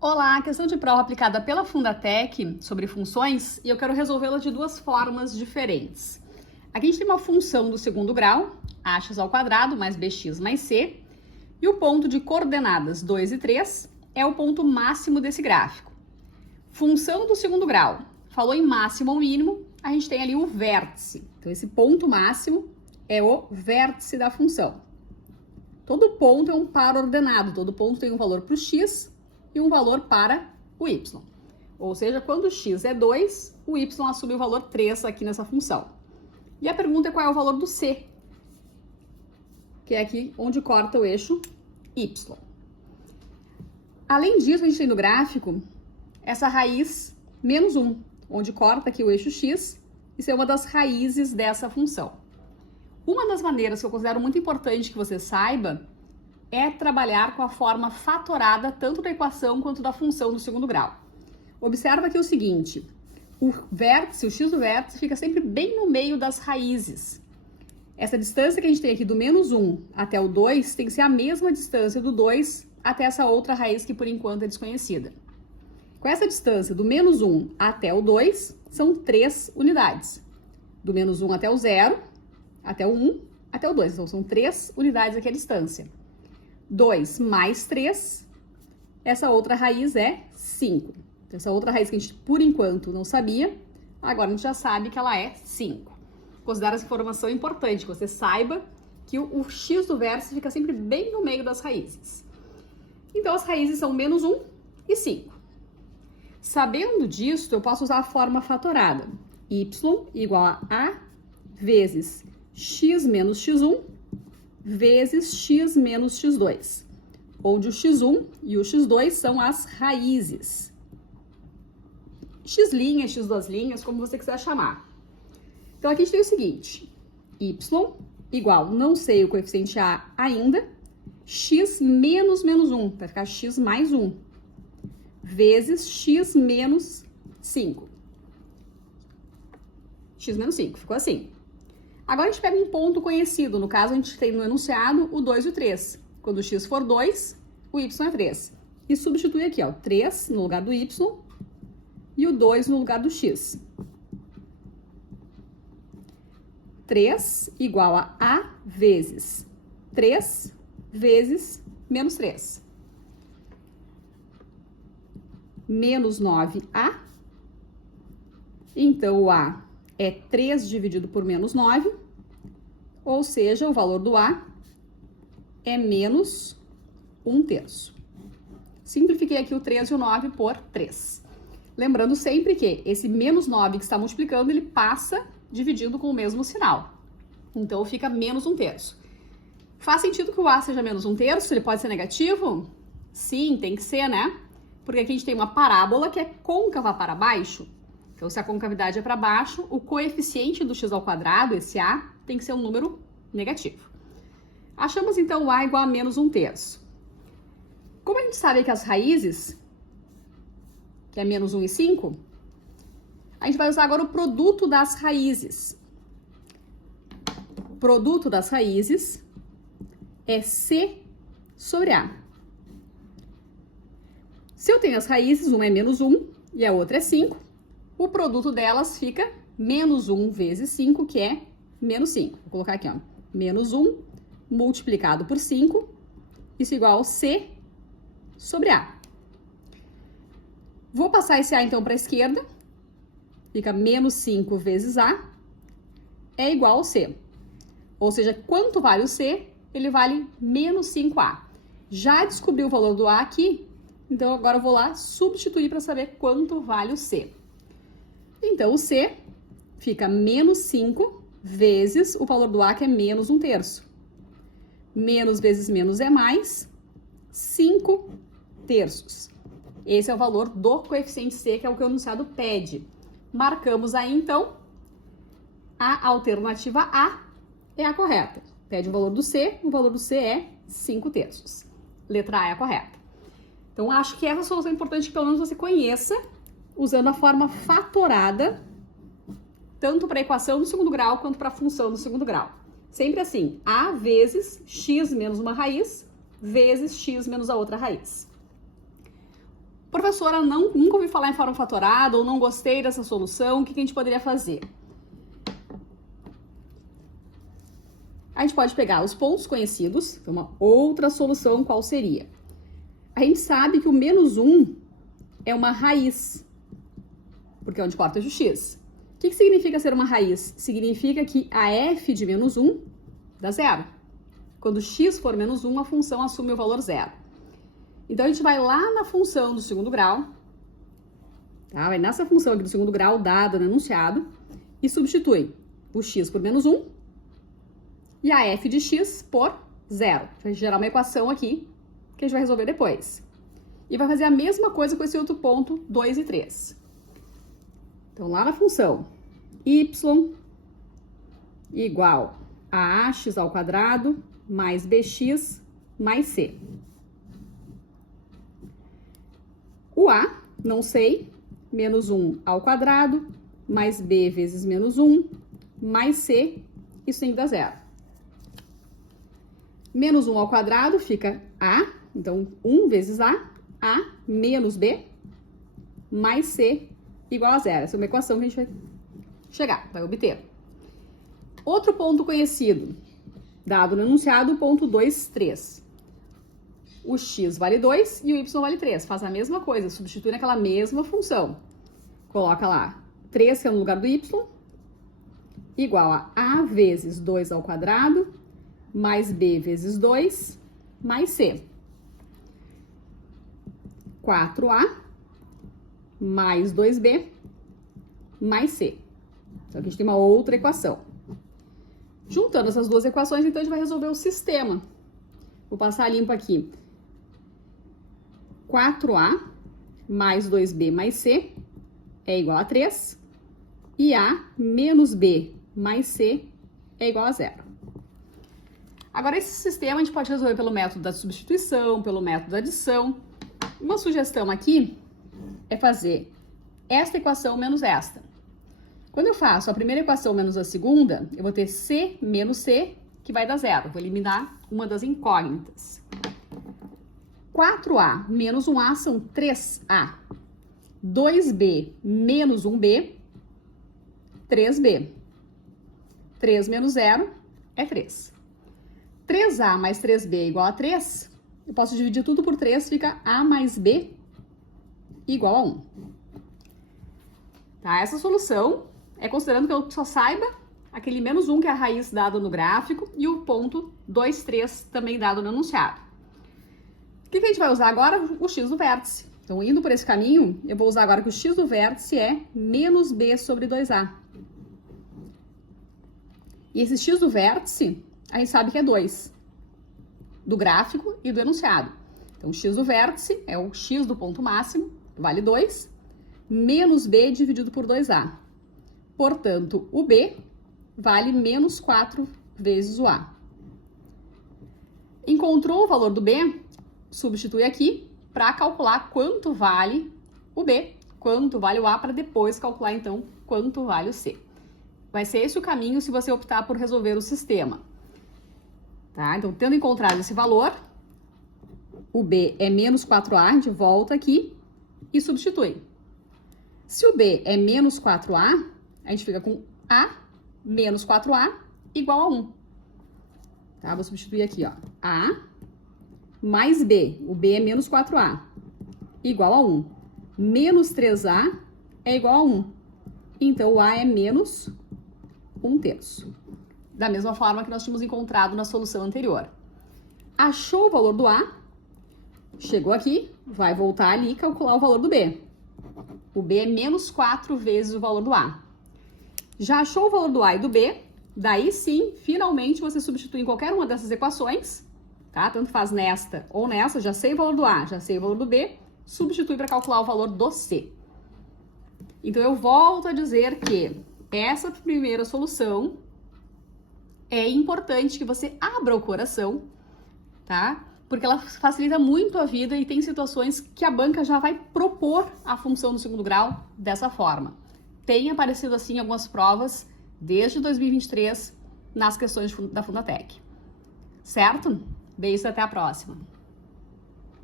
Olá, questão de prova aplicada pela Fundatec sobre funções e eu quero resolvê-la de duas formas diferentes. Aqui a gente tem uma função do segundo grau, ax ao quadrado mais bx mais c, e o ponto de coordenadas 2 e 3 é o ponto máximo desse gráfico. Função do segundo grau, falou em máximo ou mínimo, a gente tem ali o vértice. Então esse ponto máximo é o vértice da função. Todo ponto é um par ordenado, todo ponto tem um valor para o x e um valor para o y. Ou seja, quando o x é 2, o y assume o valor 3 aqui nessa função. E a pergunta é qual é o valor do c, que é aqui onde corta o eixo y. Além disso, a gente tem no gráfico essa raiz menos 1, onde corta aqui o eixo x, isso é uma das raízes dessa função. Uma das maneiras que eu considero muito importante que você saiba é trabalhar com a forma fatorada tanto da equação quanto da função do segundo grau. Observa aqui o seguinte, o vértice, o x do vértice, fica sempre bem no meio das raízes. Essa distância que a gente tem aqui do menos 1 até o 2 tem que ser a mesma distância do 2 até essa outra raiz que por enquanto é desconhecida. Com essa distância do menos 1 até o 2, são 3 unidades. Do menos 1 até o 0, até o 1, até o 2. Então, são 3 unidades aqui a distância. 2 mais 3, essa outra raiz é 5. Então, essa outra raiz que a gente, por enquanto, não sabia, agora a gente já sabe que ela é 5. Considero essa informação importante, que você saiba que o x do vértice fica sempre bem no meio das raízes. Então, as raízes são menos 1 e 5. Sabendo disso, eu posso usar a forma fatorada. Y igual a vezes x menos x1 vezes x menos x2, onde o x1 e o x2 são as raízes. X', x2', como você quiser chamar. Então, aqui a gente tem o seguinte, y igual, não sei o coeficiente a ainda, x menos menos 1, vai ficar x mais 1, vezes x menos 5. X menos 5, ficou assim. Agora a gente pega um ponto conhecido, no caso a gente tem no enunciado o 2 e o 3. Quando o x for 2, o y é 3. E substitui aqui, ó, 3 no lugar do y e o 2 no lugar do x. 3 igual a vezes 3 vezes menos 3. Menos 9a. Então, o a é 3 dividido por menos 9, ou seja, o valor do a é menos 1/3. Simplifiquei aqui o 3 e o 9 por 3. Lembrando sempre que esse menos 9 que está multiplicando, ele passa dividindo com o mesmo sinal. Então, fica menos 1/3. Faz sentido que o a seja menos 1/3? Ele pode ser negativo? Sim, tem que ser, né? Porque aqui a gente tem uma parábola que é côncava para baixo. Então, se a concavidade é para baixo, o coeficiente do x ao quadrado, esse a, tem que ser um número negativo. Achamos, então, o a igual a menos 1/3. Como a gente sabe que as raízes, que é menos 1 e 5, a gente vai usar agora o produto das raízes. O produto das raízes é c sobre a. Se eu tenho as raízes, uma é menos 1 e a outra é 5, o produto delas fica menos 1 vezes 5, que é menos 5. Vou colocar aqui, ó, menos 1 multiplicado por 5, isso igual a c sobre a. Vou passar esse a, então, para a esquerda, fica menos 5 vezes a, é igual ao c. Ou seja, quanto vale o c? Ele vale menos 5a. Já descobri o valor do a aqui, então agora eu vou lá substituir para saber quanto vale o c. Então, o c fica menos 5 vezes o valor do a, que é menos 1/3. Menos vezes menos é mais 5/3. Esse é o valor do coeficiente c, que é o que o enunciado pede. Marcamos aí, então, a alternativa A é a correta. Pede o valor do c é 5/3. Letra A é a correta. Então, acho que essa solução é importante que pelo menos você conheça, usando a forma fatorada, tanto para a equação do segundo grau, quanto para a função do segundo grau. Sempre assim, a vezes x menos uma raiz, vezes x menos a outra raiz. professora, nunca ouvi falar em forma fatorada ou não gostei dessa solução, o que a gente poderia fazer? A gente pode pegar os pontos conhecidos, então uma outra solução qual seria? A gente sabe que o menos 1 é uma raiz, porque é onde corta o x. O que significa ser uma raiz? Significa que a f de menos 1 dá zero. Quando x for menos 1, a função assume o valor zero. Então, a gente vai lá na função do segundo grau, tá? Vai nessa função aqui do segundo grau, dada no enunciado, e substitui o x por menos 1 e a f de x por zero. Vai gerar uma equação aqui, que a gente vai resolver depois. E vai fazer a mesma coisa com esse outro ponto, 2 e 3. Então, lá na função y igual a ax ao quadrado mais bx mais c. O a, não sei, menos 1 ao quadrado mais b vezes menos 1 mais c, isso tem que dar zero. Menos 1 ao quadrado fica a, então 1 vezes a menos b mais c igual a zero. Essa é uma equação que a gente vai obter. Outro ponto conhecido, dado no enunciado, ponto 2, 3. O x vale 2 e o y vale 3. Faz a mesma coisa, substitui naquela mesma função. Coloca lá 3, que é no lugar do y, igual a vezes 2 ao quadrado, mais b vezes 2, mais c. 4a mais 2b mais c. Então, aqui a gente tem uma outra equação. Juntando essas duas equações, então, a gente vai resolver o sistema. Vou passar limpo aqui. 4a mais 2b mais c é igual a 3. E a menos b mais c é igual a zero. Agora, esse sistema a gente pode resolver pelo método da substituição, pelo método da adição. Uma sugestão aqui é fazer esta equação menos esta. Quando eu faço a primeira equação menos a segunda, eu vou ter c menos c, que vai dar zero. Vou eliminar uma das incógnitas. 4a menos 1a são 3a. 2b menos 1b, 3b. 3 menos 0 é 3. 3a mais 3b é igual a 3. Eu posso dividir tudo por 3, fica a mais b igual a 1. Tá? Essa solução é considerando que eu só saiba aquele menos 1, que é a raiz dada no gráfico, e o ponto 2, 3 também dado no enunciado. O que a gente vai usar agora? O x do vértice. Então, indo por esse caminho, eu vou usar agora que o x do vértice é menos b sobre 2a. E esse x do vértice, a gente sabe que é 2. Do gráfico e do enunciado. Então, o x do vértice é o x do ponto máximo, vale 2, menos b dividido por 2a. Portanto, o b vale menos 4 vezes o a. Encontrou o valor do b? Substitui aqui para calcular quanto vale o b, quanto vale o a, para depois calcular, então, quanto vale o c. Vai ser esse o caminho se você optar por resolver o sistema. Tá? Então, tendo encontrado esse valor, o b é menos 4a, a gente volta aqui e substitui. Se o b é menos 4a, a gente fica com a menos 4a igual a 1. Tá? Vou substituir aqui, ó. A mais b, o b é menos 4a, igual a 1. Menos 3a é igual a 1. Então, o a é menos 1/3. Da mesma forma que nós tínhamos encontrado na solução anterior. Achou o valor do a, chegou aqui, vai voltar ali e calcular o valor do b. O b é menos 4 vezes o valor do a. Já achou o valor do a e do b, daí sim, finalmente, você substitui em qualquer uma dessas equações, tá? Tanto faz nesta ou nessa, já sei o valor do a, já sei o valor do b, substitui para calcular o valor do c. Então, eu volto a dizer que essa primeira solução é importante que você abra o coração, tá? Porque ela facilita muito a vida e tem situações que a banca já vai propor a função do segundo grau dessa forma. Tem aparecido assim em algumas provas desde 2023 nas questões da Fundatec. Certo? Beijo, até a próxima.